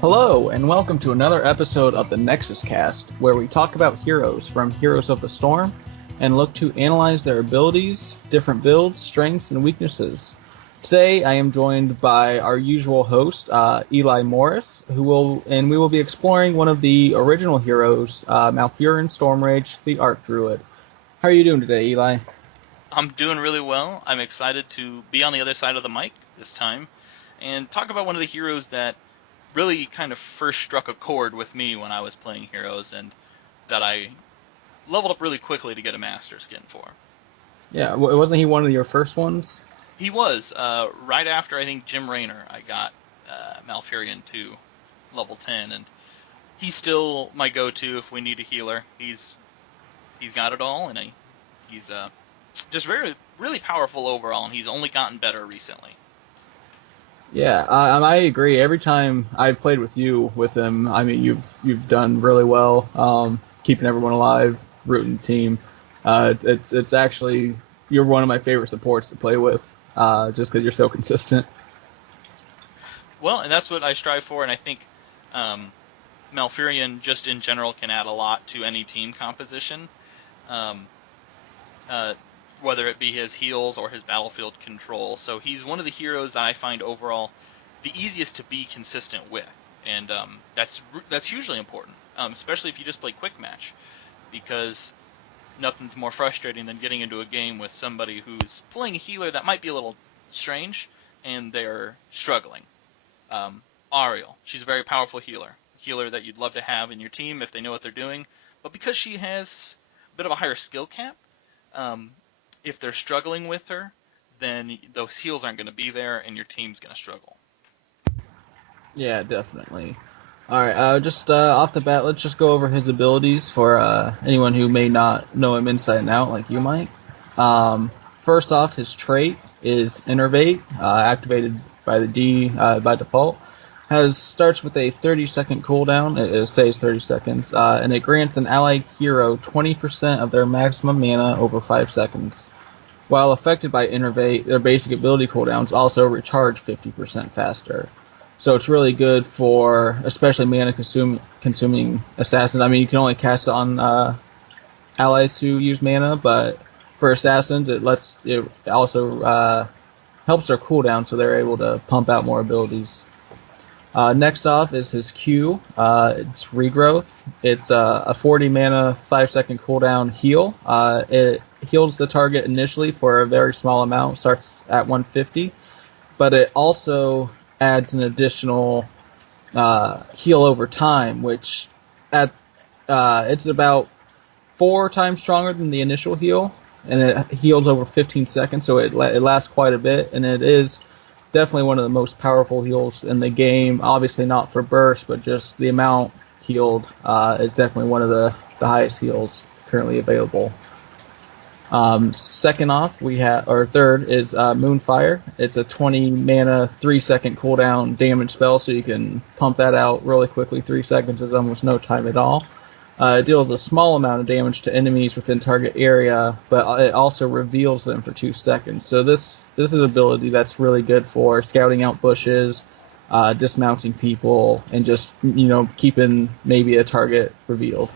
Hello, and welcome to another episode of the NexusCast, where we talk about heroes from Heroes of the Storm and look to analyze their abilities, different builds, strengths, and weaknesses. Today, I am joined by our usual host, Eli Morris, we will be exploring one of the original heroes, Malfurion Stormrage, the Arc Druid. How are you doing today, Eli? I'm doing really well. I'm excited to be on the other side of the mic this time and talk about one of the heroes that really kind of first struck a chord with me when I was playing heroes and that I leveled up really quickly to get a master skin for. Yeah, wasn't he one of your first ones? He was. Right after, I think, Jim Raynor, I got Malfurion to level 10, and he's still my go-to if we need a healer. He's got it all, and he's just really powerful overall, and he's only gotten better recently. Yeah, I agree. Every time I've played with you with him, I mean, you've done really well, keeping everyone alive, rooting the team. It's actually, you're one of my favorite supports to play with, just because you're so consistent. Well, and that's what I strive for, and I think Malfurion just in general can add a lot to any team composition. Whether it be his heals or his battlefield control. So he's one of the heroes that I find overall the easiest to be consistent with, and that's hugely important, especially if you just play quick match, because nothing's more frustrating than getting into a game with somebody who's playing a healer that might be a little strange and they're struggling. Ariel, she's a very powerful healer that you'd love to have in your team if they know what they're doing, but because she has a bit of a higher skill cap, if they're struggling with her, then those heals aren't going to be there, and your team's going to struggle. Yeah, definitely. All right, just off the bat, let's just go over his abilities for anyone who may not know him inside and out, like you might. First off, his trait is Innervate, activated by the D by default. Starts with a 30-second cooldown. It stays 30 seconds, and it grants an allied hero 20% of their maximum mana over 5 seconds. While affected by Innervate, their basic ability cooldowns also recharge 50% faster. So it's really good for especially mana consuming assassins. I mean, you can only cast it on allies who use mana, but for assassins, it also helps their cooldown, so they're able to pump out more abilities. Next off is his Q. It's Regrowth. It's a 40 mana, 5-second cooldown heal. It heals the target initially for a very small amount, starts at 150, but it also adds an additional heal over time, which it's about 4 times stronger than the initial heal, and it heals over 15 seconds, so it lasts quite a bit, and it is definitely one of the most powerful heals in the game. Obviously not for burst, but just the amount healed is definitely one of the highest heals currently available. Third is Moonfire. It's a 20 mana, 3-second cooldown damage spell, so you can pump that out really quickly. 3 seconds is almost no time at all. It deals a small amount of damage to enemies within target area, but it also reveals them for 2 seconds. So this is an ability that's really good for scouting out bushes, dismounting people, and just keeping maybe a target revealed.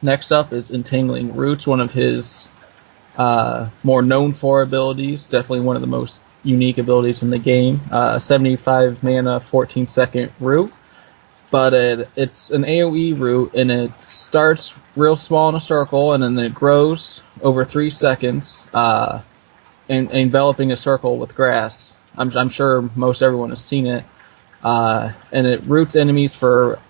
Next up is Entangling Roots, one of his more known for abilities, definitely one of the most unique abilities in the game. 75 mana, 14-second root. But it's an AoE root, and it starts real small in a circle, and then it grows over 3 seconds, enveloping a circle with grass. I'm sure most everyone has seen it. And it roots enemies for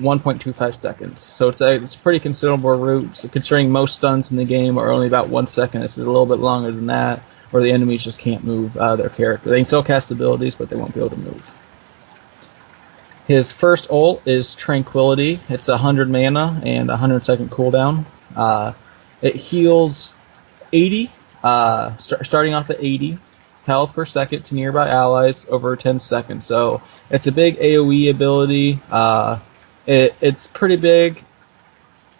1.25 seconds. So it's a pretty considerable root, so considering most stuns in the game are only about 1 second. It's a little bit longer than that, or the enemies just can't move their character. They can still cast abilities, but they won't be able to move. His first ult is Tranquility. It's 100 mana and 100-second cooldown. It heals 80, starting off at 80 health per second to nearby allies over 10 seconds. So it's a big AoE ability. It's pretty big.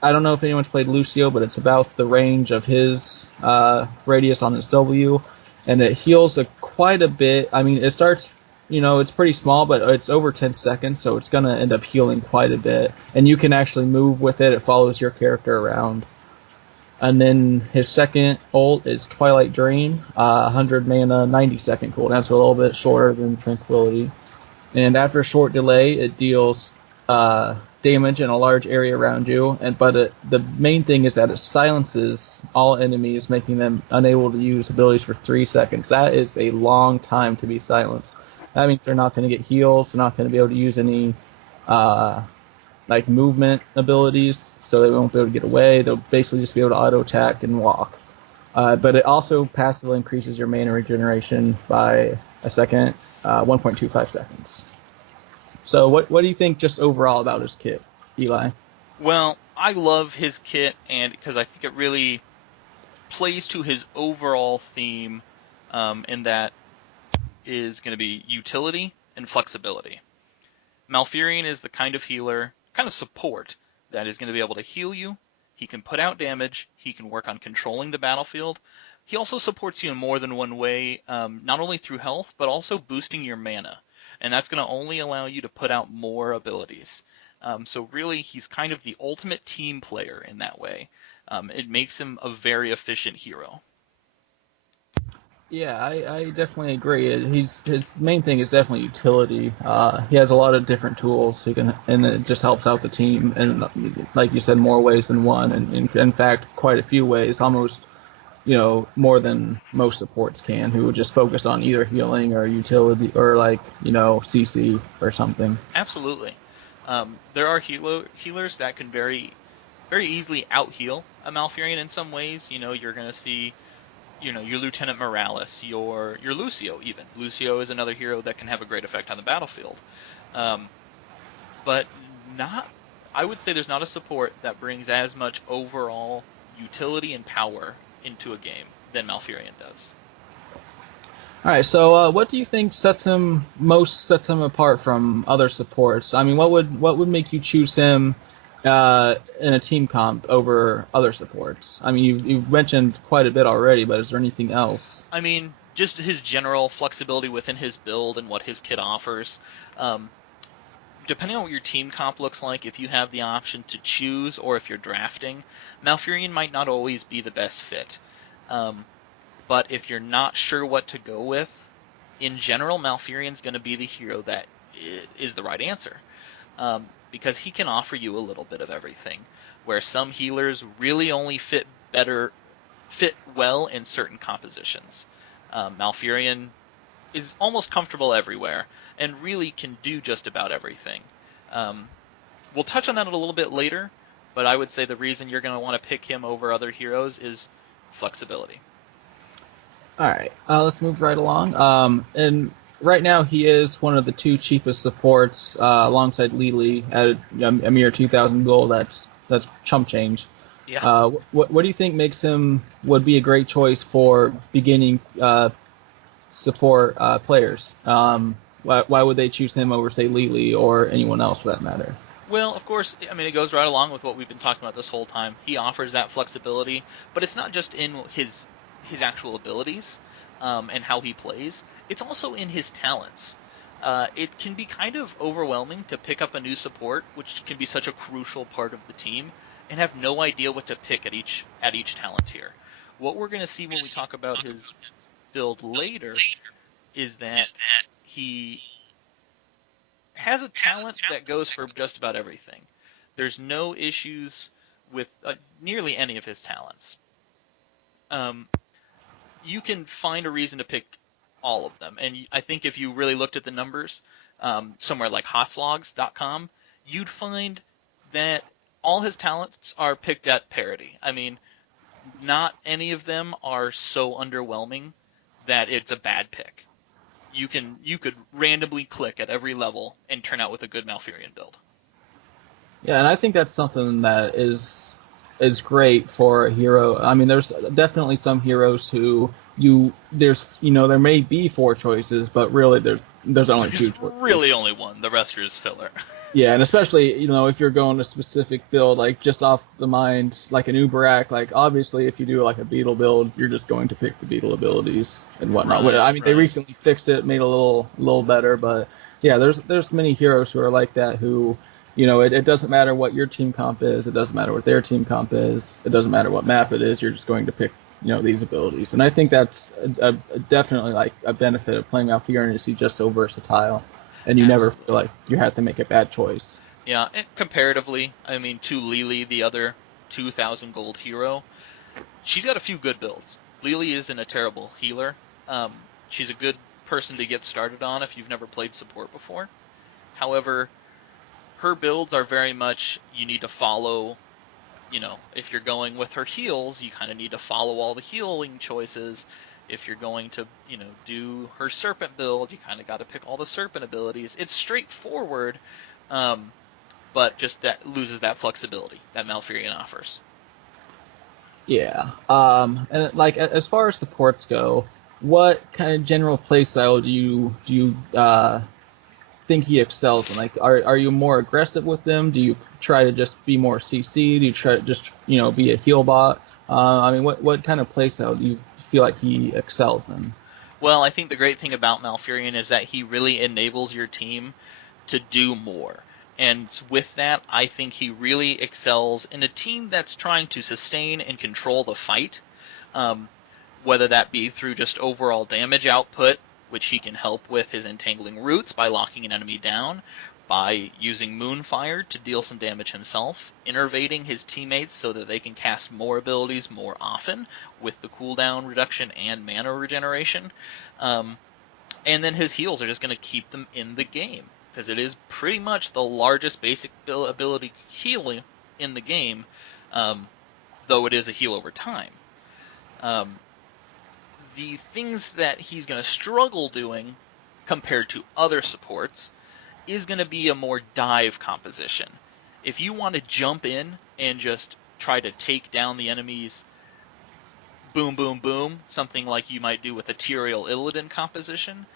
I don't know if anyone's played Lucio, but it's about the range of his radius on his W, and it heals quite a bit. I mean, it starts it's pretty small, but it's over 10 seconds, so it's going to end up healing quite a bit. And you can actually move with it. It follows your character around. And then his second ult is Twilight Drain, 100 mana, 90-second cooldown, so a little bit shorter than Tranquility. And after a short delay, it deals damage in a large area around you. But the main thing is that it silences all enemies, making them unable to use abilities for 3 seconds. That is a long time to be silenced. That means they're not going to get heals. They're not going to be able to use any uh, like movement abilities, so they won't be able to get away. They'll basically just be able to auto attack and walk. But it also passively increases your mana regeneration by a second, 1.25 seconds. So what do you think just overall about his kit, Eli? Well, I love his kit, and because I think it really plays to his overall theme, and that is going to be utility and flexibility. Malfurion is the kind of healer, kind of support, that is going to be able to heal you. He can put out damage. He can work on controlling the battlefield. He also supports you in more than one way, not only through health, but also boosting your mana. And that's going to only allow you to put out more abilities. So really, he's kind of the ultimate team player in that way. It makes him a very efficient hero. Yeah, I definitely agree. His main thing is definitely utility. He has a lot of different tools he can, and it just helps out the team. And like you said, more ways than one, and in fact, quite a few ways, almost more than most supports can, who would just focus on either healing or utility or like CC or something. Absolutely. There are healers that can very easily out heal a Malfurion in some ways. You're going to see your Lieutenant Morales, your Lucio even. Lucio is another hero that can have a great effect on the battlefield. Um, but not, I would say there's not a support that brings as much overall utility and power into a game than Malfurion does. All right, so what do you think sets him apart from other supports? I mean, what would make you choose him in a team comp over other supports? I mean, you've mentioned quite a bit already, but is there anything else? I mean, just his general flexibility within his build and what his kit offers. Um, Depending on what your team comp looks like, if you have the option to choose or if you're drafting, Malfurion might not always be the best fit. Um, But if you're not sure what to go with, in general, Malfurion's going to be the hero that is the right answer. Because he can offer you a little bit of everything. Where some healers really only fit well in certain compositions. Malfurion is almost comfortable everywhere and really can do just about everything. Um, we'll touch on that a little bit later, but I would say the reason you're going to want to pick him over other heroes is flexibility. All right, let's move right along. And right now he is one of the two cheapest supports alongside Lili at a mere 2,000 gold. That's chump change. Yeah. What do you think makes him would be a great choice for beginning support players? Why would they choose him over say Lili or anyone else for that matter? Well, of course, I mean, it goes right along with what we've been talking about this whole time. He offers that flexibility, but it's not just in his actual abilities and how he plays. It's also in his talents. It can be kind of overwhelming to pick up a new support, which can be such a crucial part of the team, and have no idea what to pick at each talent tier. What we're going to see when we talk about his build later is that he has a talent that goes for just about everything. There's no issues with nearly any of his talents. Um, you can find a reason to pick all of them, and I think if you really looked at the numbers, somewhere like hotslogs.com, you'd find that all his talents are picked at parity. I mean, not any of them are so underwhelming that it's a bad pick. You could randomly click at every level and turn out with a good Malfurion build. Yeah, and I think that's something that is great for a hero. I mean, there's definitely some heroes who there's there may be four choices, but really there's only There's two really choices. only one. The rest are just filler. Yeah, and especially if you're going a specific build, like just off the mind, like an Uberak, like obviously if you do like a Beetle build, you're just going to pick the Beetle abilities and whatnot. Right, I mean, they right. recently fixed it, made it a little better, but yeah, there's many heroes who are like that who, it doesn't matter what your team comp is, it doesn't matter what their team comp is, it doesn't matter what map it is, you're just going to pick these abilities, and I think that's definitely like a benefit of playing Malfurion is he's just so versatile and you never feel Absolutely. like you have to make a bad choice. Yeah, and comparatively, I mean, to Lily, the other 2,000 gold hero, she's got a few good builds. Lily isn't a terrible healer. She's a good person to get started on if you've never played support before. However, her builds are very much you need to follow. If you're going with her heals, you kind of need to follow all the healing choices. If you're going to, do her serpent build, you kind of got to pick all the serpent abilities. It's straightforward, um, but just that loses that flexibility that Malfurion offers. Yeah. And like as far as supports go, what kind of general playstyle do you think he excels in? Like, are you more aggressive with them? Do you try to just be more CC? Do you try to just be a heal bot? I mean, what kind of playstyle do you feel like he excels in? Well, I think the great thing about Malfurion is that he really enables your team to do more. And with that, I think he really excels in a team that's trying to sustain and control the fight. Um, whether that be through just overall damage output, which he can help with his entangling roots by locking an enemy down, by using Moonfire to deal some damage himself, innervating his teammates so that they can cast more abilities more often with the cooldown reduction and mana regeneration. Um, and then his heals are just going to keep them in the game because it is pretty much the largest basic ability healing in the game, um, though it is a heal over time. Um, the things that he's going to struggle doing compared to other supports is going to be a more dive composition. If you want to jump in and just try to take down the enemies boom, boom, boom, something like you might do with a Tyrael Illidan composition,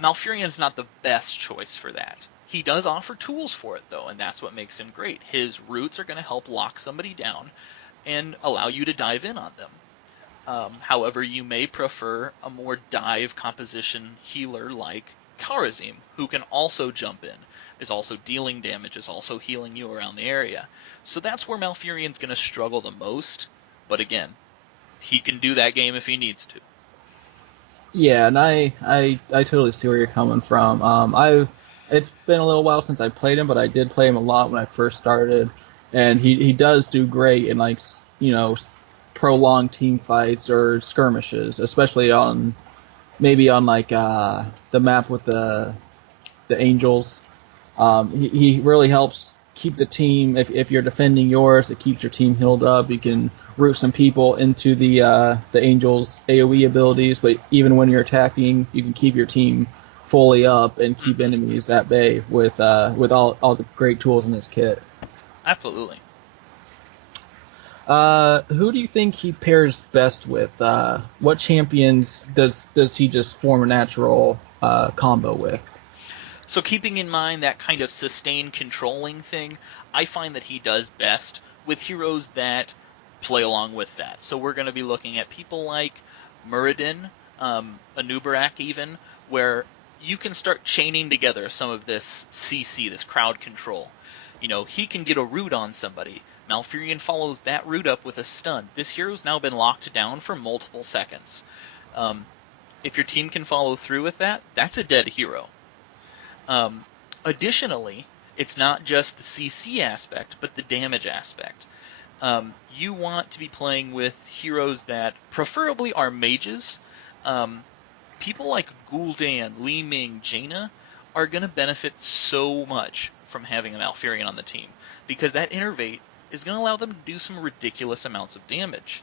Malfurion's not the best choice for that. He does offer tools for it, though, and that's what makes him great. His roots are going to help lock somebody down and allow you to dive in on them. However, you may prefer a more dive composition healer like Kharazim, who can also jump in, is also dealing damage, is also healing you around the area. So that's where Malfurion's going to struggle the most. But again, he can do that game if he needs to. Yeah, and I totally see where you're coming from. It's been a little while since I played him, but I did play him a lot when I first started, and he does do great in like prolonged team fights or skirmishes, especially on maybe on like the map with the angels. He really helps keep the team. If you're defending yours, it keeps your team healed up. You can root some people into the Angels AOE abilities, but even when you're attacking, you can keep your team fully up and keep Mm-hmm. enemies at bay with all the great tools in his kit. Absolutely. Who do you think he pairs best with? What champions does he just form a natural combo with? So keeping in mind that kind of sustained controlling thing, I find that he does best with heroes that play along with that. So we're going to be looking at people like Muradin, Anubarak even, where you can start chaining together some of this CC, this crowd control. He can get a root on somebody. Malfurion follows that root up with a stun. This hero's now been locked down for multiple seconds. Um, if your team can follow through with that, that's a dead hero. Um, Additionally, it's not just the CC aspect, but the damage aspect. You want to be playing with heroes that preferably are mages. Um, People like Gul'dan, Li Ming, Jaina are going to benefit so much from having a Malfurion on the team because that innervate is going to allow them to do some ridiculous amounts of damage.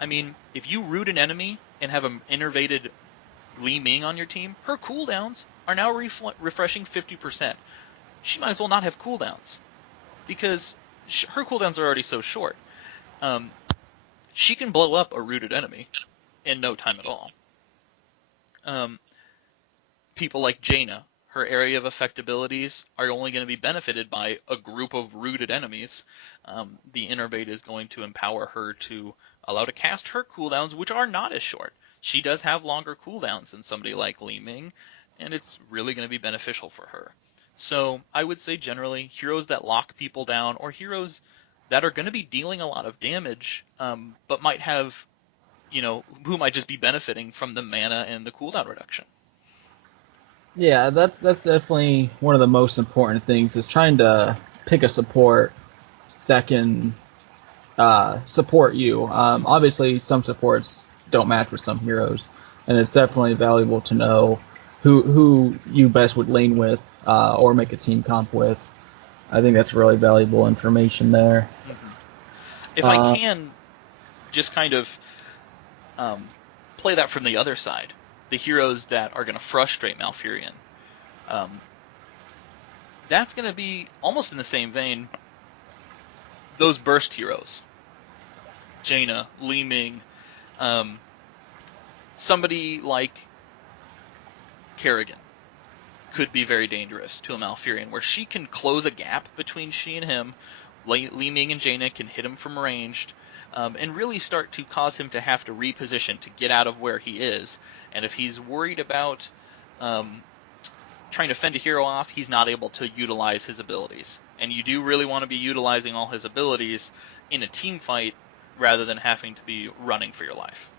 I mean, if you root an enemy and have an innervated Li Ming on your team, her cooldowns are now refreshing 50%. She might as well not have cooldowns because her cooldowns are already so short. Um, she can blow up a rooted enemy. in no time at all. People like Jaina, her area of effect abilities are only going to be benefited by a group of rooted enemies. The Innervate is going to empower her to allow to cast her cooldowns, which are not as short. She does have longer cooldowns than somebody like Li Ming, and it's really going to be beneficial for her. So I would say generally, heroes that lock people down, or heroes that are going to be dealing a lot of damage, but might have, who might just be benefiting from the mana and the cooldown reduction. Yeah, that's definitely one of the most important things is trying to pick a support that can support you. Obviously, some supports don't match with some heroes, and it's definitely valuable to know who you best would lane with or make a team comp with. I think that's really valuable information there. Mm-hmm. If I Uh, can just kind of play that from the other side, the heroes that are going to frustrate Malfurion, um, that's going to be almost in the same vein. Those burst heroes, Jaina, Li Ming, um, somebody like Kerrigan could be very dangerous to a Malfurion, where she can close a gap between she and him. Li Ming and Jaina can hit him from ranged, and really start to cause him to have to reposition to get out of where he is. And if he's worried about um, trying to fend a hero off, he's not able to utilize his abilities. And you do really want to be utilizing all his abilities in a team fight rather than having to be running for your life.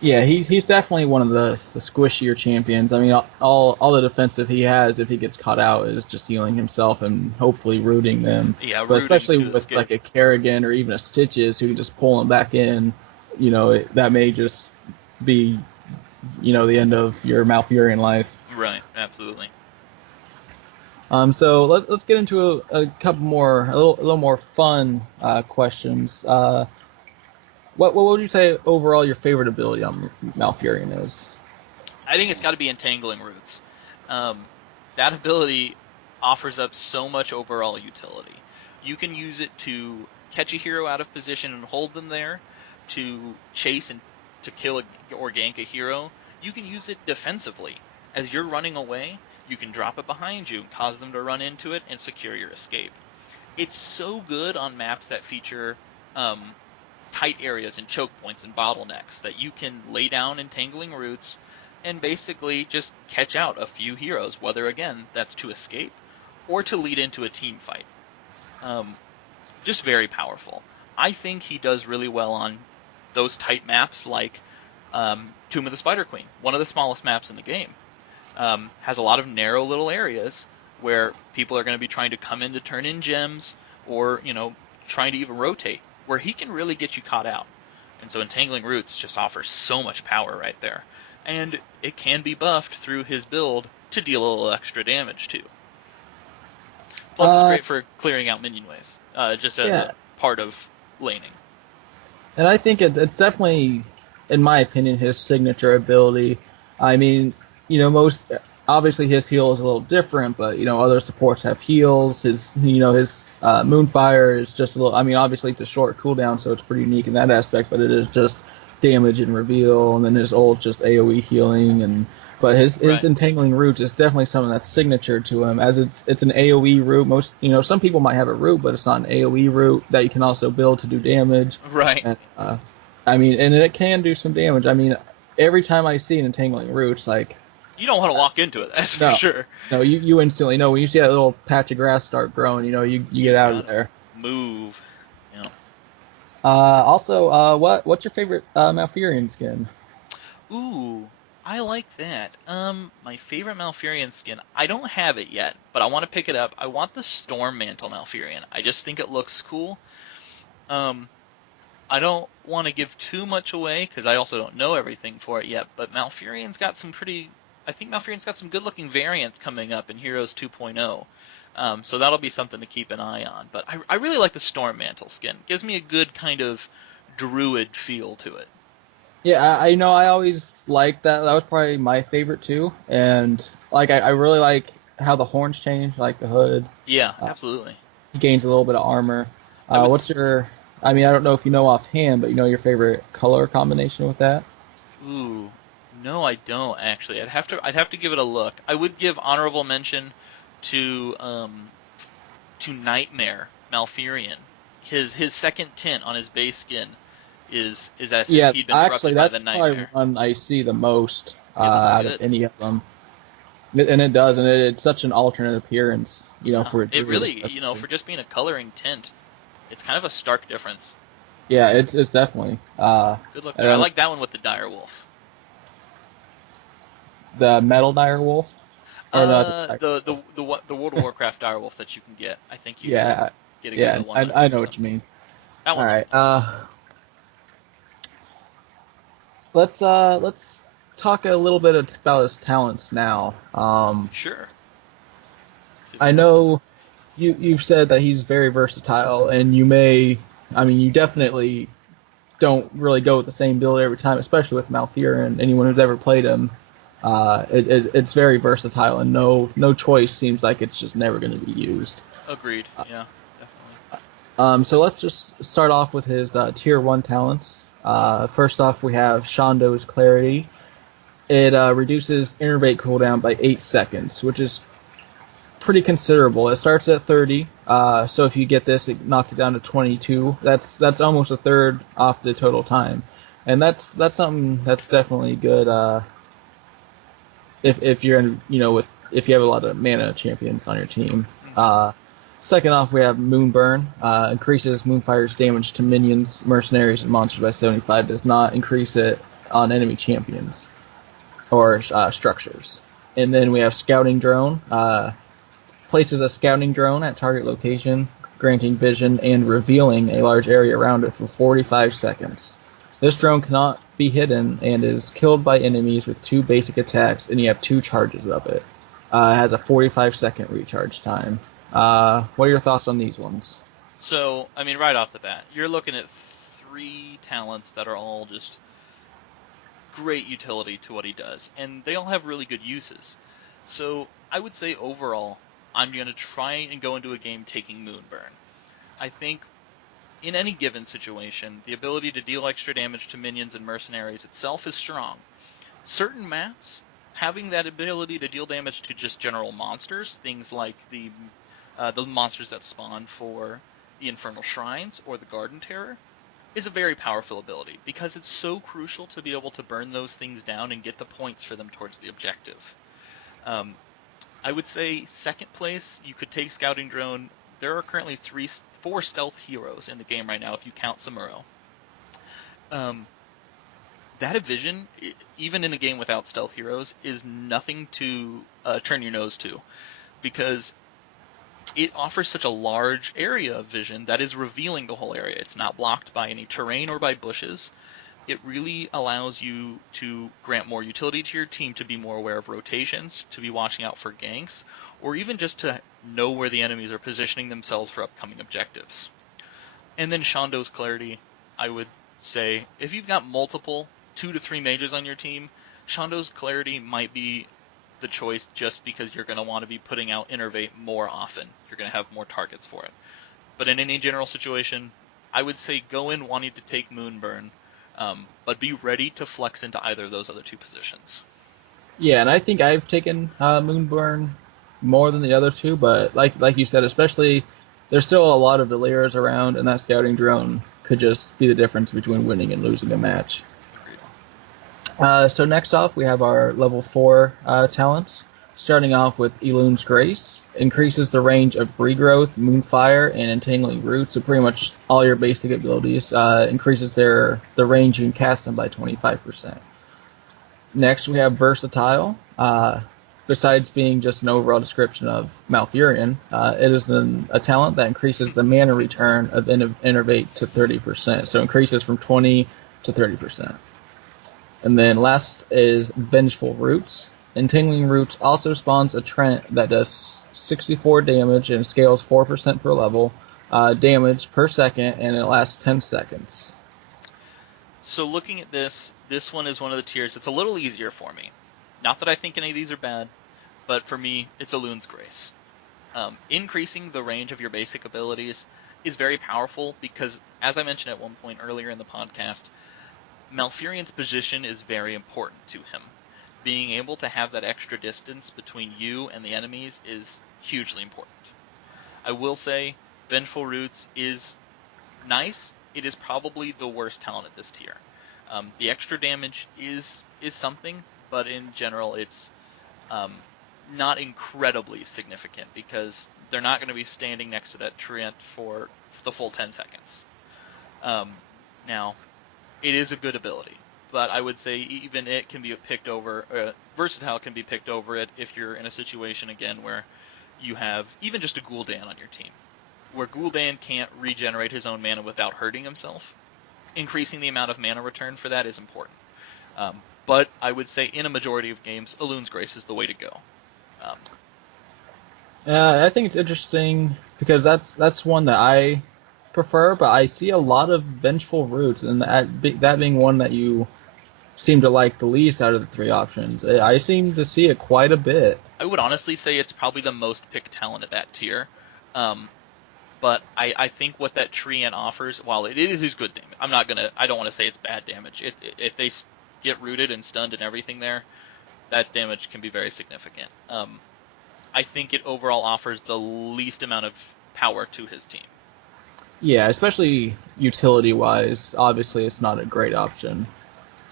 yeah, he's definitely one of the squishier champions. I mean, all the defensive he has, if he gets caught out, is just healing himself and hopefully rooting them. Yeah, But rooting especially to with escape. like a Kerrigan or even a Stitches who can just pull him back in, that may just be, the end of your Malfurion life. Right, absolutely. So let's get into a couple more, a little more fun questions. What would you say overall your favorite ability on Malfurion is? I think it's got to be Entangling Roots. Um, that ability offers up so much overall utility. You can use it to catch a hero out of position and hold them there, to chase and to kill or gank a hero. You can use it defensively. As you're running away, you can drop it behind you and cause them to run into it and secure your escape. It's so good on maps that feature um, tight areas and choke points and bottlenecks that you can lay down Entangling Roots and basically just catch out a few heroes, whether again that's to escape or to lead into a team fight. Um, just very powerful. I think he does really well on those tight maps like Tomb of the Spider Queen, one of the smallest maps in the game. Has a lot of narrow little areas where people are going to be trying to come in to turn in gems or, trying to even rotate, where he can really get you caught out. And so Entangling Roots just offers so much power right there. And it can be buffed through his build to deal a little extra damage too. Plus, it's Uh, great for clearing out minion waves, just as yeah, a part of laning. and I think it's definitely, in my opinion, his signature ability. I mean, most obviously his heal is a little different, but other supports have heals. His Moonfire is just a little. I mean, obviously it's a short cooldown, so it's pretty unique in that aspect. But it is just damage and reveal, and then his ult just AOE healing, and but his Right. entangling roots is definitely something that's signature to him, as it's an AOE root. Most some people might have a root, but it's not an AOE root that you can also build to do damage. Right. And I mean, and it can do some damage. I mean, every time I see an entangling roots, like You don't want to walk into it, that's for no, sure. no, you instantly know when you see that little patch of grass start growing. You You get out of gotta there. move. You know. Also, what's your favorite Malfurion skin? Ooh, I like that. My favorite Malfurion skin. I don't have it yet, but I want to pick it up. I want the Storm Mantle Malfurion. I just think it looks cool. Um, I don't want to give too much away because I also don't know everything for it yet. But Malfurion's got some pretty. I think Malfurion's got some good-looking variants coming up in Heroes 2.0. So that'll be something to keep an eye on. But I really like the Storm Mantle skin. Gives me a good kind of druid feel to it. Yeah, I know. I always liked that. That was probably my favorite too. And like, I really like how the horns change, like the hood. Yeah, Uh, absolutely. he gains a little bit of armor. I would What's your? I mean, I don't know if you know offhand, but your favorite color combination with that. Ooh, no, I don't actually. I'd have to give it a look. I would give honorable mention to Nightmare Malfurion. His second tint on his base skin is as if Yeah, he'd been actually, corrupted by the that's probably Nightmare. one I see the most It looks out of good. any of them. And it does, and it's such an alternate appearance, Yeah, for a it druid really, especially. for just being a coloring tint, it's kind of a stark difference. Yeah, it's definitely. Good look And there. I then like that one with the dire wolf. the metal dire wolf, or no, that's a dire wolf. The World of Warcraft dire wolf that you can get. I think you can Yeah, get a good yeah, one I know for what you something. mean. That All one looks right, nice. let's talk a little bit about his talents now. Sure. See if we I like them. know you've said that he's very versatile, and you definitely don't really go with the same build every time, especially with Malfurion. Anyone who's ever played him, it's very versatile, and no choice seems like it's just never going to be used. Agreed. Yeah, definitely. So let's just start off with his tier one talents. First off, we have Shando's Clarity. It reduces innervate cooldown by 8 seconds, which is pretty considerable. It starts at 30, so if you get this, it knocks it down to 22. That's almost a third off the total time, and that's something that's definitely good. If you're in, if you have a lot of mana champions on your team. Hmm. Uh, Second off, we have Moonburn. Increases Moonfire's damage to minions, mercenaries, and monsters by 75. Does not increase it on enemy champions or structures. And then we have Scouting Drone. Places a scouting drone at target location, granting vision and revealing a large area around it for 45 seconds. This drone cannot be hidden and is killed by enemies with 2 basic attacks, and you have 2 charges of it. It has a 45-second recharge time. What are your thoughts on these ones? So, I mean, right off the bat, you're looking at three talents that are all just great utility to what he does, and they all have really good uses. So, I would say overall, I'm going to try and go into a game taking Moonburn. I think in any given situation, the ability to deal extra damage to minions and mercenaries itself is strong. Certain maps, having that ability to deal damage to just general monsters, things like the monsters that spawn for the Infernal Shrines or the Garden Terror, is a very powerful ability because it's so crucial to be able to burn those things down and get the points for them towards the objective. Um, I would say second place, you could take Scouting Drone. There are currently four stealth heroes in the game right now, if you count Samuro. Um, that vision, even in a game without stealth heroes, is nothing to turn your nose to because it offers such a large area of vision that is revealing the whole area. It's not blocked by any terrain or by bushes. It really allows you to grant more utility to your team to be more aware of rotations, to be watching out for ganks, or even just to know where the enemies are positioning themselves for upcoming objectives. And then Shando's Clarity, I would say, if you've got multiple 2 to 3 mages on your team, Shando's Clarity might be the choice just because you're going to want to be putting out Innervate more often. You're going to have more targets for it. But in any general situation, I would say go in wanting to take Moonburn, but be ready to flex into either of those other two positions. Yeah, and I think I've taken Moonburn more than the other two, but like you said, especially there's still a lot of Deliras around, and that scouting drone could just be the difference between winning and losing a match. Agreed. So next off, we have our level 4 talents. Starting off with Elun's Grace. Increases the range of Regrowth, Moonfire, and Entangling Roots, so pretty much all your basic abilities. Increases the range you can cast them by 25%. Next, we have Versatile. Besides being just an overall description of Malfurion, it is a talent that increases the mana return of Innervate to 30%, so increases from 20 to 30%. And then last is Vengeful Roots. Entangling Roots also spawns a Trent that does 64 damage and scales 4% per level, damage per second, and it lasts 10 seconds. So looking at this one is one of the tiers. It's a little easier for me. Not that I think any of these are bad, but for me, it's a Loon's Grace. Increasing the range of your basic abilities is very powerful because, as I mentioned at one point earlier in the podcast, Malfurion's position is very important to him. Being able to have that extra distance between you and the enemies is hugely important. I will say, Vengeful Roots is nice. It is probably the worst talent at this tier. The extra damage is something, but in general, it's um, not incredibly significant because they're not going to be standing next to that treant for the full 10 seconds. Now, it is a good ability, but I would say even it can be picked over. Versatile can be picked over it if you're in a situation again where you have even just a Gul'dan on your team, where Gul'dan can't regenerate his own mana without hurting himself. Increasing the amount of mana return for that is important. But I would say in a majority of games, Elun's Grace is the way to go. Um, I think it's interesting because that's one that I prefer, but I see a lot of Vengeful Roots, and that being one that you seem to like the least out of the three options. I seem to see it quite a bit. I would honestly say it's probably the most picked talent at that tier. Um, but I think what that treant offers, while it is good damage, I don't want to say it's bad damage. If they get rooted and stunned and everything there, that damage can be very significant. I think it overall offers the least amount of power to his team. Yeah, especially utility-wise. Obviously, it's not a great option.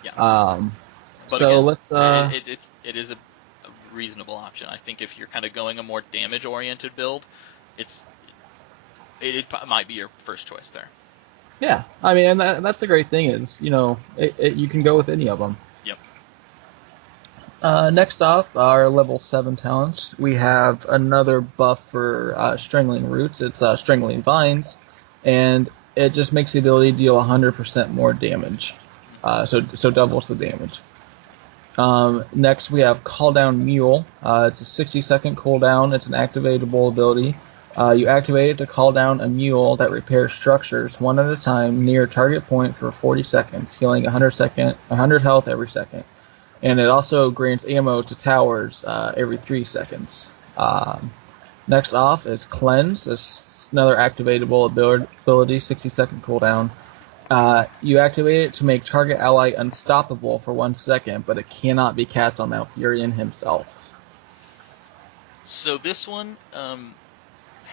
Yeah. But So again, let's. it is a reasonable option. I think if you're kind of going a more damage-oriented build, it might be your first choice there. Yeah, I mean, and that's the great thing is, you can go with any of them. Yep. Next off, our level 7 talents, we have another buff for Strangling Roots. It's Strangling Vines, and it just makes the ability to deal 100% more damage. So doubles the damage. Next, we have Call Down Mule. It's a 60-second cooldown. It's an activatable ability. You activate it to call down a mule that repairs structures one at a time near target point for 40 seconds, healing 100 health every second. And it also grants ammo to towers every 3 seconds. Next off is Cleanse. It's another activatable ability, 60-second cooldown. You activate it to make target ally unstoppable for 1 second, but it cannot be cast on Malfurion himself. So this one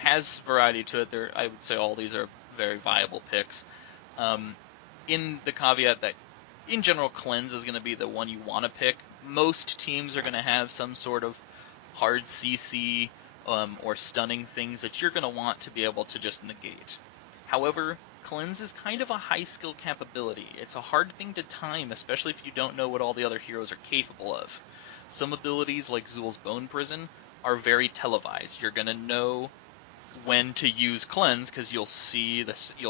has variety to it. I would say all these are very viable picks. In the caveat that, in general, Cleanse is going to be the one you want to pick. Most teams are going to have some sort of hard CC or stunning things that you're going to want to be able to just negate. However, Cleanse is kind of a high skill capability. It's a hard thing to time, especially if you don't know what all the other heroes are capable of. Some abilities like Zul's Bone Prison are very televised. You're going to know when to use Cleanse because you'll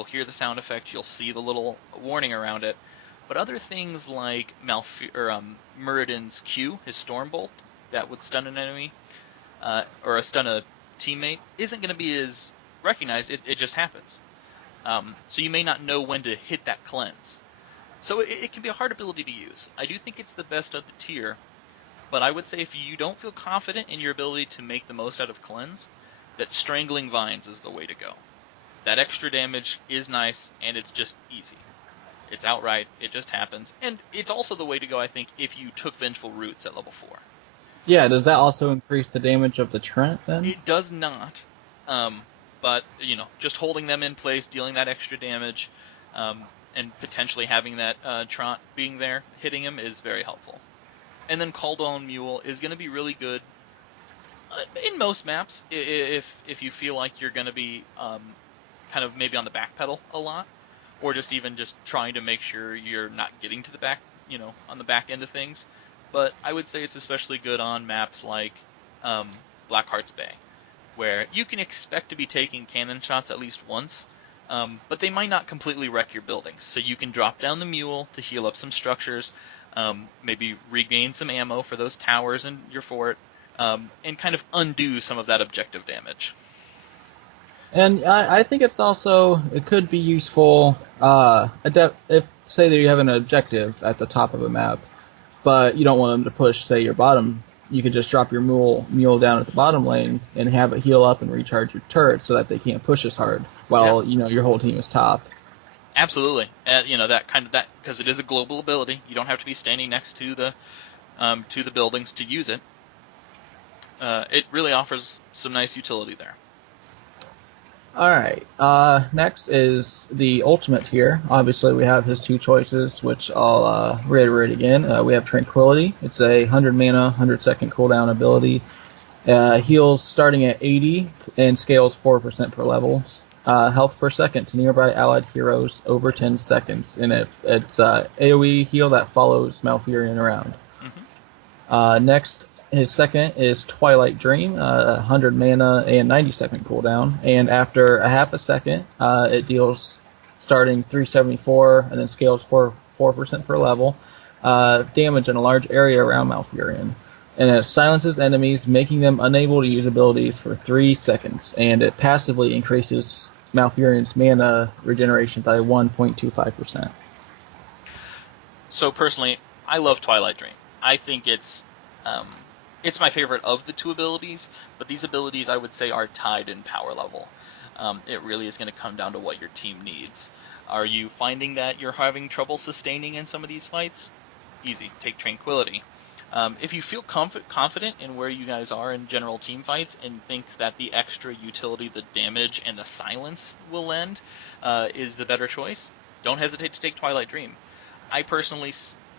hear the sound effect, you'll see the little warning around it. But other things like Muradin's Q, his Stormbolt, that would stun an enemy, or stun a teammate, isn't going to be as recognized. It just happens. So you may not know when to hit that Cleanse. So it can be a hard ability to use. I do think it's the best of the tier, but I would say if you don't feel confident in your ability to make the most out of Cleanse, that Strangling Vines is the way to go. That extra damage is nice, and it's just easy. It's outright, it just happens, and it's also the way to go, I think, if you took Vengeful Roots at level 4. Yeah, does that also increase the damage of the Treant, then? It does not, but, just holding them in place, dealing that extra damage, and potentially having that Treant being there, hitting him, is very helpful. And then Call Down Mule is going to be really good in most maps, if you feel like you're going to be kind of maybe on the back pedal a lot, or just trying to make sure you're not getting to the back, on the back end of things. But I would say it's especially good on maps like Blackheart's Bay, where you can expect to be taking cannon shots at least once, but they might not completely wreck your buildings. So you can drop down the mule to heal up some structures, maybe regain some ammo for those towers in your fort, and kind of undo some of that objective damage. And I think it could be useful if, say, that you have an objective at the top of a map, but you don't want them to push, say, your bottom. You could just drop your mule down at the bottom lane and have it heal up and recharge your turret so that they can't push as hard while your whole team is top. Absolutely. That because it is a global ability. You don't have to be standing next to the buildings to use it. It really offers some nice utility there. Alright, next is the ultimate tier. Obviously, we have his two choices, which I'll reiterate again. We have Tranquility. It's a 100 mana, 100-second cooldown ability. Heals starting at 80 and scales 4% per level. Health per second to nearby allied heroes over 10 seconds. And it's AoE heal that follows Malfurion around. Hmm. Next, his second is Twilight Dream, 100 mana and 90-second cooldown. And after a half a second, it deals starting 374 and then scales 4% per level, damage in a large area around Malfurion. And it silences enemies, making them unable to use abilities for 3 seconds. And it passively increases Malfurion's mana regeneration by 1.25%. So personally, I love Twilight Dream. I think it's my favorite of the two abilities, but these abilities I would say are tied in power level. It really is going to come down to what your team needs. Are you finding that you're having trouble sustaining in some of these fights? Easy, take Tranquility. If you feel confident in where you guys are in general team fights and think that the extra utility, the damage, and the silence will lend is the better choice, don't hesitate to take Twilight Dream. I personally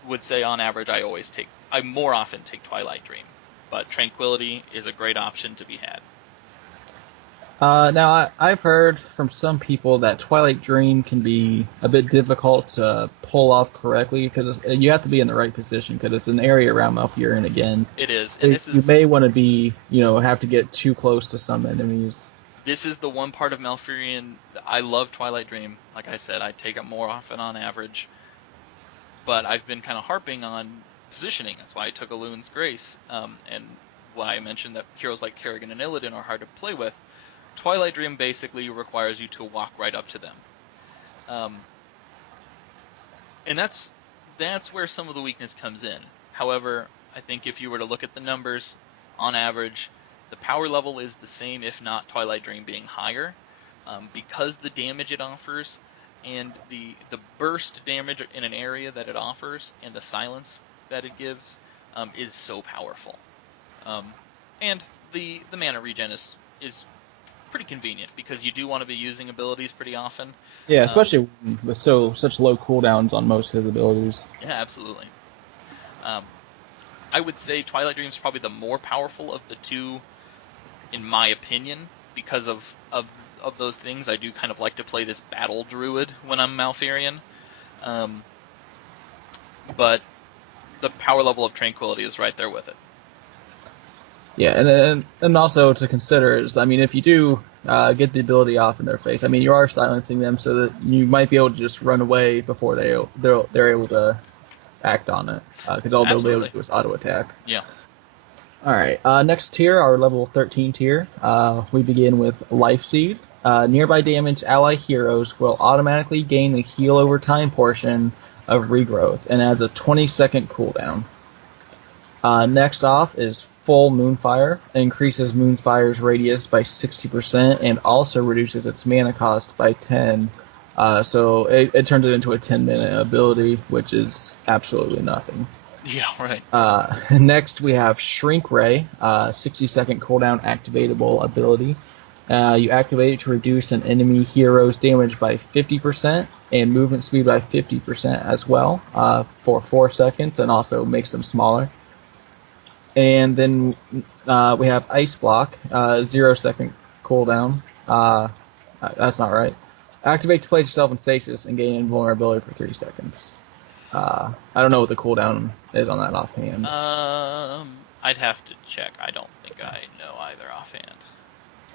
would say on average I more often take Twilight Dream, but Tranquility is a great option to be had. Now, I've heard from some people that Twilight Dream can be a bit difficult to pull off correctly because you have to be in the right position because it's an area around Malfurion again. It is, and You may want to be, have to get too close to some enemies. this is the one part of Malfurion. I love Twilight Dream. Like I said, I take it more often on average, but I've been kind of harping on positioning. That's why I took Elun's Grace, and why I mentioned that heroes like Kerrigan and Illidan are hard to play with. Twilight Dream basically requires you to walk right up to them, um, and that's where some of the weakness comes in. However, I think if you were to look at the numbers, on average, the power level is the same, if not Twilight Dream being higher, because the damage it offers and the burst damage in an area that it offers and the silence that it gives is so powerful. Um, and the mana regen is pretty convenient because you do want to be using abilities pretty often. Yeah, Um, especially with such low cooldowns on most of his abilities. yeah, absolutely. Um, I would say Twilight Dream is probably the more powerful of the two, in my opinion, because of those things. I do kind of like to play this battle druid when I'm Malfurion, um, but the power level of Tranquility is right there with it. Yeah, and also to consider is, I mean, if you do get the ability off in their face, I mean, you are silencing them, so that you might be able to just run away before they're able to act on it, because all they'll be able to Absolutely. do is auto attack. Yeah. All right, next tier, our level 13 tier, we begin with Life Seed. Nearby damage ally heroes will automatically gain the heal over time portion of regrowth and adds a 20-second cooldown. Next off is Full Moonfire. It increases Moonfire's radius by 60% and also reduces its mana cost by 10. So it turns it into a 10-minute ability, which is absolutely nothing. Yeah, right. Next, we have Shrink Ray, 60-second cooldown activatable ability. You activate it to reduce an enemy hero's damage by 50% and movement speed by 50% as well for 4 seconds, and also makes them smaller. And then we have Ice Block, 0-second cooldown. That's not right. Activate to place yourself in stasis and gain invulnerability for 3 seconds. I don't know what the cooldown is on that offhand. I'd have to check. I don't think I know either offhand.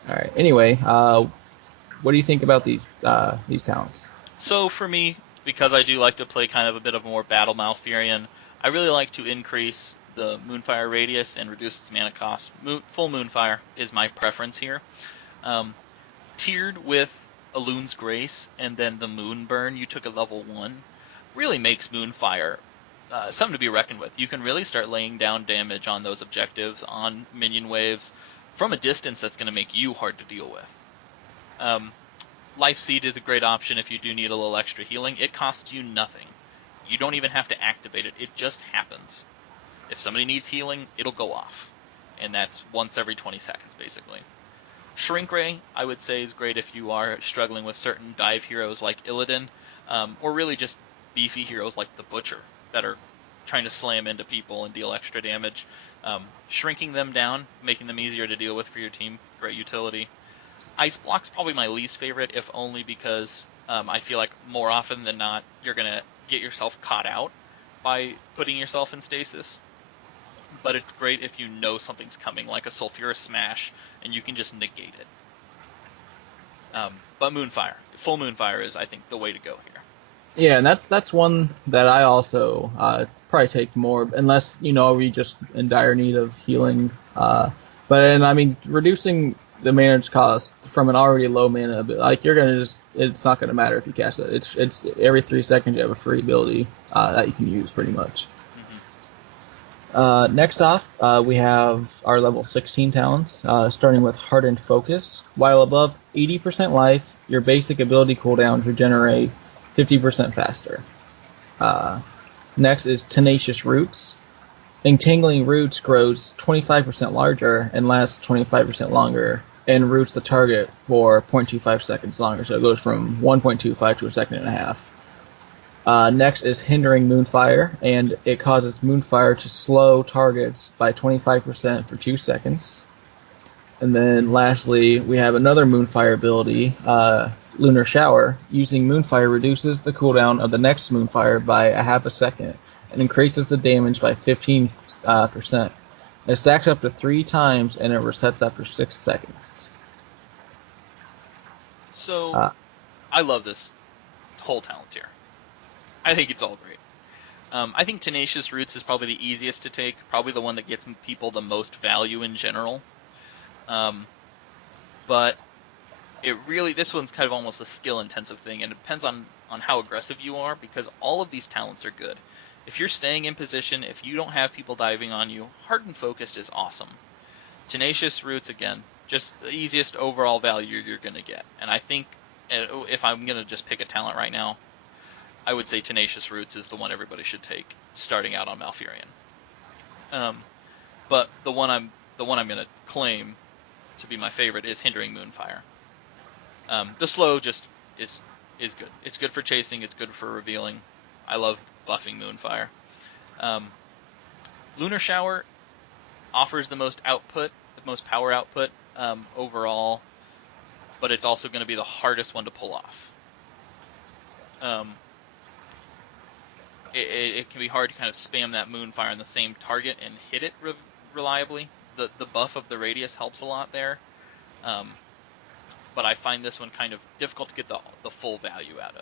Alright, anyway, what do you think about these talents? So for me, because I do like to play kind of a bit of more battle Malfurion, I really like to increase the Moonfire radius and reduce its mana cost. Full Moonfire is my preference here. Um, Tiered with Elun's Grace and then the Moonburn you took at level 1 really makes Moonfire something to be reckoned with. You can really start laying down damage on those objectives, on minion waves, from a distance that's going to make you hard to deal with. Um, Life Seed is a great option if you do need a little extra healing. It costs you nothing. You don't even have to activate it. It just happens. If somebody needs healing, it'll go off. And that's once every 20 seconds, basically. Shrink Ray, I would say, is great if you are struggling with certain dive heroes like Illidan, or really just beefy heroes like the Butcher that are trying to slam into people and deal extra damage. Shrinking them down, making them easier to deal with for your team, great utility. Ice Block's probably my least favorite, if only because I feel like more often than not, you're going to get yourself caught out by putting yourself in stasis. But it's great if you know something's coming, like a Sulfurous Smash, and you can just negate it. But Moonfire, full Moonfire is, I think, the way to go here. Yeah, and that's one that I also probably take more, unless we just in dire need of healing. I mean, reducing the manage cost from an already low mana, like it's not gonna matter if you cast it. It's every 3 seconds you have a free ability that you can use pretty much. Next off, we have our level 16 talents, starting with Hardened Focus. While above 80% life, your basic ability cooldowns regenerate 50% faster. Next is Tenacious Roots. Entangling Roots grows 25% larger and lasts 25% longer, and roots the target for 0.25 seconds longer, so it goes from 1.25 to a second and a half. Next is Hindering Moonfire, and it causes Moonfire to slow targets by 25% for 2 seconds. And then lastly, we have another Moonfire ability, Lunar Shower. Using Moonfire reduces the cooldown of the next Moonfire by a half a second and increases the damage by 15%. It stacks up to 3 times and it resets after 6 seconds. So, I love this whole talent tier. I think it's all great. I think Tenacious Roots is probably the easiest to take, probably the one that gets people the most value in general. But this one's kind of almost a skill-intensive thing, and it depends on how aggressive you are, because all of these talents are good. If you're staying in position, if you don't have people diving on you, Hardened Focused is awesome. Tenacious Roots, again, just the easiest overall value you're going to get. And I think if I'm going to just pick a talent right now, I would say Tenacious Roots is the one everybody should take starting out on Malfurion. But the one I'm going to claim to be my favorite is Hindering Moonfire. The slow just is good. It's good for chasing. It's good for revealing. I love buffing Moonfire. Lunar Shower offers the most output, the most power output overall, but it's also going to be the hardest one to pull off. It can be hard to kind of spam that Moonfire on the same target and hit it reliably. The buff of the radius helps a lot there. But I find this one kind of difficult to get the full value out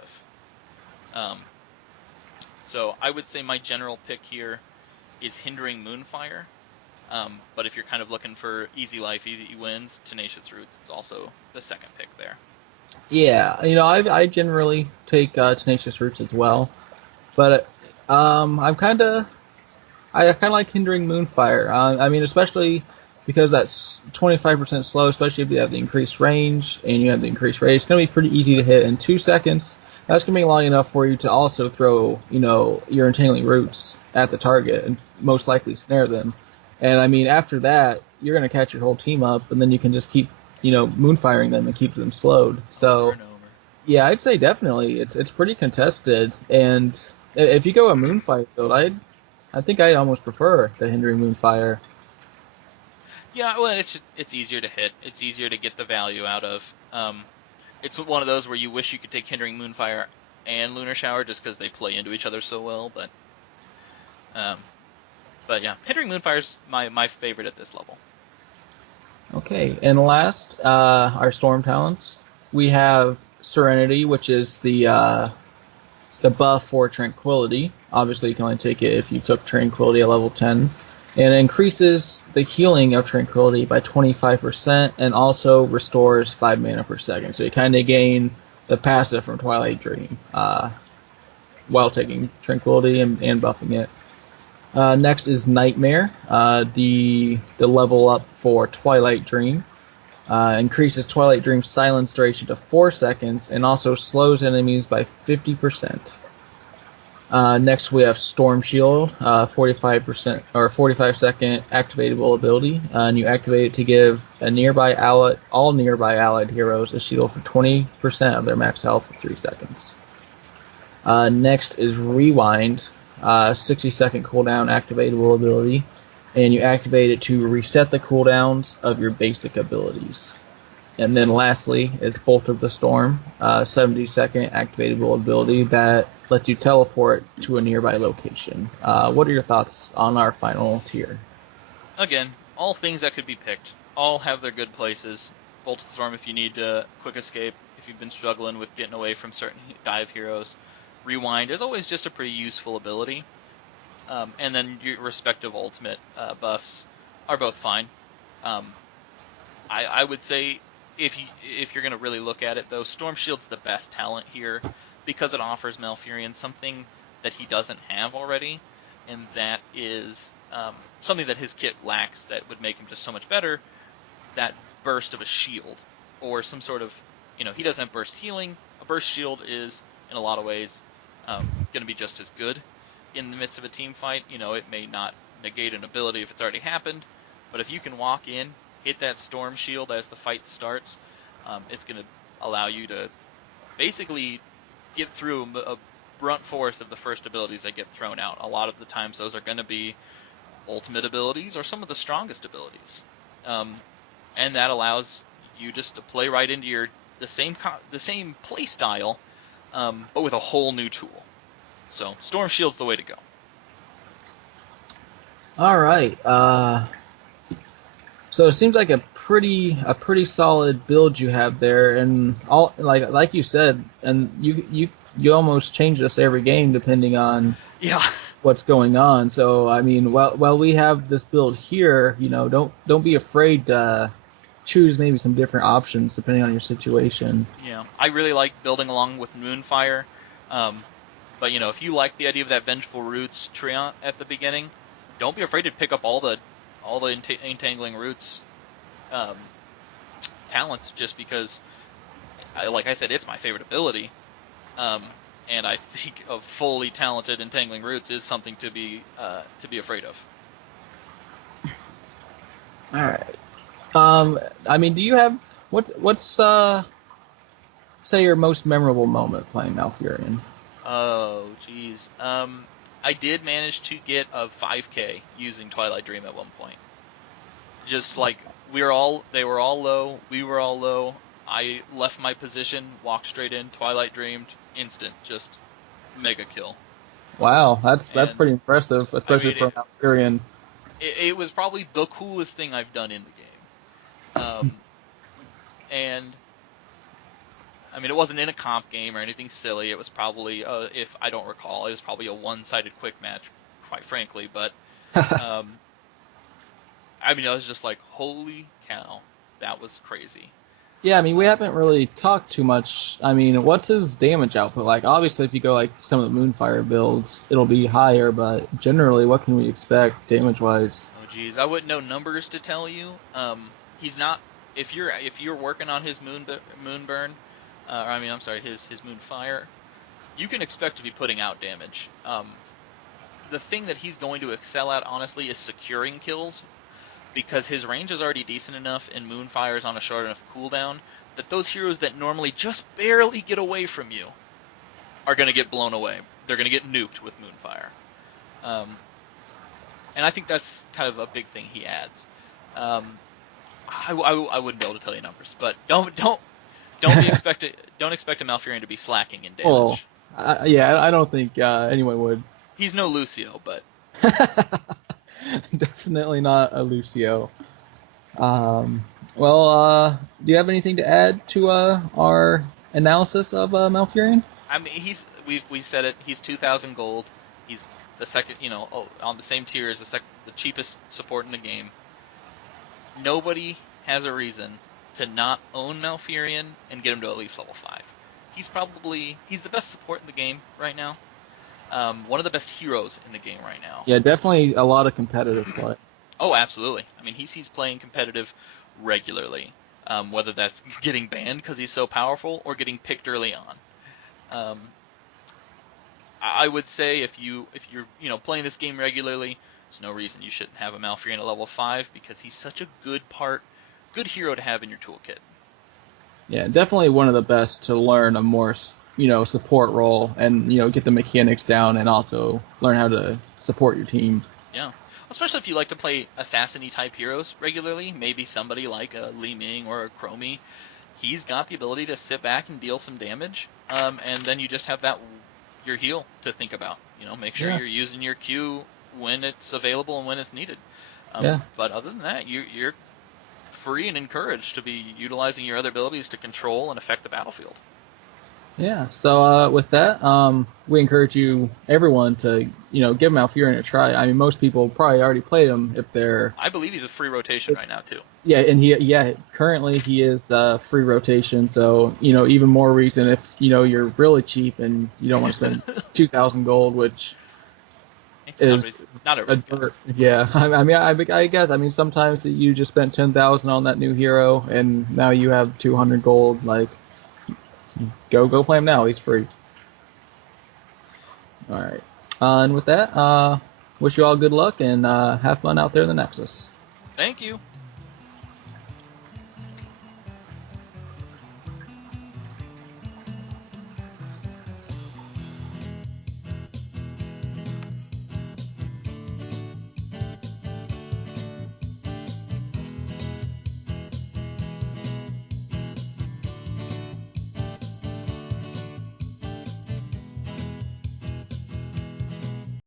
of. So I would say my general pick here is Hindering Moonfire. But if you're kind of looking for easy life, easy wins, Tenacious Roots is also the second pick there. Yeah, I generally take Tenacious Roots as well, but I kind of like Hindering Moonfire. I mean, especially because that's 25% slow, especially if you have the increased range and you have the increased rate. It's going to be pretty easy to hit in 2 seconds. That's going to be long enough for you to also throw, your Entangling Roots at the target and most likely snare them. And I mean, after that, you're going to catch your whole team up, and then you can just keep, Moonfiring them and keep them slowed. So, over and over. Yeah, I'd say definitely it's pretty contested. And if you go a Moonfire build, I think I'd almost prefer the Hindering Moonfire. Yeah, well, it's easier to hit. It's easier to get the value out of. It's one of those where you wish you could take Hindering Moonfire and Lunar Shower just because they play into each other so well. But yeah, Hindering Moonfire's my favorite at this level. Okay, and last, our Storm talents. We have Serenity, which is the buff for Tranquility. Obviously, you can only take it if you took Tranquility at level 10. And it increases the healing of Tranquility by 25% and also restores 5 mana per second. So you kind of gain the passive from Twilight Dream while taking Tranquility and buffing it. Next is Nightmare, the level up for Twilight Dream. Increases Twilight Dream's silence duration to 4 seconds, and also slows enemies by 50%. Next we have Storm Shield, 45% or 45-second activatable ability, and you activate it to give all nearby allied heroes a shield for 20% of their max health for 3 seconds. Next is Rewind, 60-second cooldown activatable ability, and you activate it to reset the cooldowns of your basic abilities. And then lastly is Bolt of the Storm, 70-second activatable ability that lets you teleport to a nearby location. What are your thoughts on our final tier? Again, all things that could be picked. All have their good places. Bolt of the Storm if you need quick escape, if you've been struggling with getting away from certain dive heroes. Rewind is always just a pretty useful ability. And then your respective ultimate buffs are both fine. I would say if you're going to really look at it, though, Storm Shield's the best talent here because it offers Malfurion something that he doesn't have already, and that is something that his kit lacks that would make him just so much better, that burst of a shield, or some sort of, he doesn't have burst healing. A burst shield is, in a lot of ways, going to be just as good in the midst of a team fight. It may not negate an ability if it's already happened, but if you can walk in, hit that storm shield as the fight starts, it's going to allow you to basically get through a brunt force of the first abilities that get thrown out. A lot of the times those are going to be ultimate abilities or some of the strongest abilities. And that allows you just to play right into the same play style, but with a whole new tool. So Storm Shield's the way to go. All right. So it seems like a pretty solid build you have there, and all like you said, and you almost change this every game depending on what's going on. So I mean, while we have this build here, don't be afraid to choose maybe some different options depending on your situation. Yeah, I really like building along with Moonfire, but if you like the idea of that Vengeful Roots treant at the beginning, don't be afraid to pick up all the entangling roots talents, just because, like I said, it's my favorite ability, and I think a fully talented entangling roots is something to be afraid of. All right. I mean, do you have what's say your most memorable moment playing Malfurion? Oh, geez. I did manage to get a 5K using Twilight Dream at one point. Just like they were all low, we were all low. I left my position, walked straight in, Twilight Dreamed, instant, just mega kill. Wow, that's pretty impressive, especially for Malfurion. It was probably the coolest thing I've done in the game. And I mean, it wasn't in a comp game or anything silly. It was probably, if I don't recall, it was probably a one-sided quick match, quite frankly. But I mean, I was just like, holy cow, that was crazy. Yeah, I mean, we haven't really talked too much. I mean, what's his damage output like? Obviously, if you go like some of the Moonfire builds, it'll be higher, but generally, what can we expect damage-wise? Oh, geez, I wouldn't know numbers to tell you. He's not. If you're working on his Moonburn, I'm sorry, his Moonfire, you can expect to be putting out damage. The thing that he's going to excel at, honestly, is securing kills, because his range is already decent enough and Moonfire's on a short enough cooldown that those heroes that normally just barely get away from you are going to get blown away. They're going to get nuked with Moonfire. And I think that's kind of a big thing he adds. I wouldn't be able to tell you numbers, but don't expect a Malfurion to be slacking in damage. Yeah, I don't think anyone would. He's no Lucio, but definitely not a Lucio. Well, do you have anything to add to our analysis of Malfurion? I mean, we said it. He's 2,000 gold. He's the second, on the same tier as the cheapest support in the game. Nobody has a reason to not own Malfurion and get him to at least level 5. He's the best support in the game right now. One of the best heroes in the game right now. Yeah, definitely a lot of competitive play. Oh, absolutely. I mean, he's playing competitive regularly. whether that's getting banned because he's so powerful or getting picked early on. Um, I would say if you're playing this game regularly, there's no reason you shouldn't have a Malfurion at level 5 because he's such a good hero to have in your toolkit. Yeah, definitely one of the best to learn a more support role and get the mechanics down and also learn how to support your team. Yeah, especially if you like to play assassin-y type heroes regularly, maybe somebody like a Li Ming or a Chromie. He's got the ability to sit back and deal some damage, and then you just have your heal to think about. Make sure Yeah, you're using your Q when it's available and when it's needed. yeah. But other than that, you're free and encouraged to be utilizing your other abilities to control and affect the battlefield. Yeah. So with that, we encourage everyone to give Malfurion a try. I mean, most people probably already played him if they're. I believe he's a free rotation right now too. Yeah, and currently he is free rotation. So even more reason if you're really cheap and you don't want to spend 2,000 gold, which is Not everybody's got it. Yeah. I guess sometimes you just spent 10,000 on that new hero and now you have 200 gold. Like, go play him now. He's free. All right. And with that, wish you all good luck and have fun out there in the Nexus. Thank you.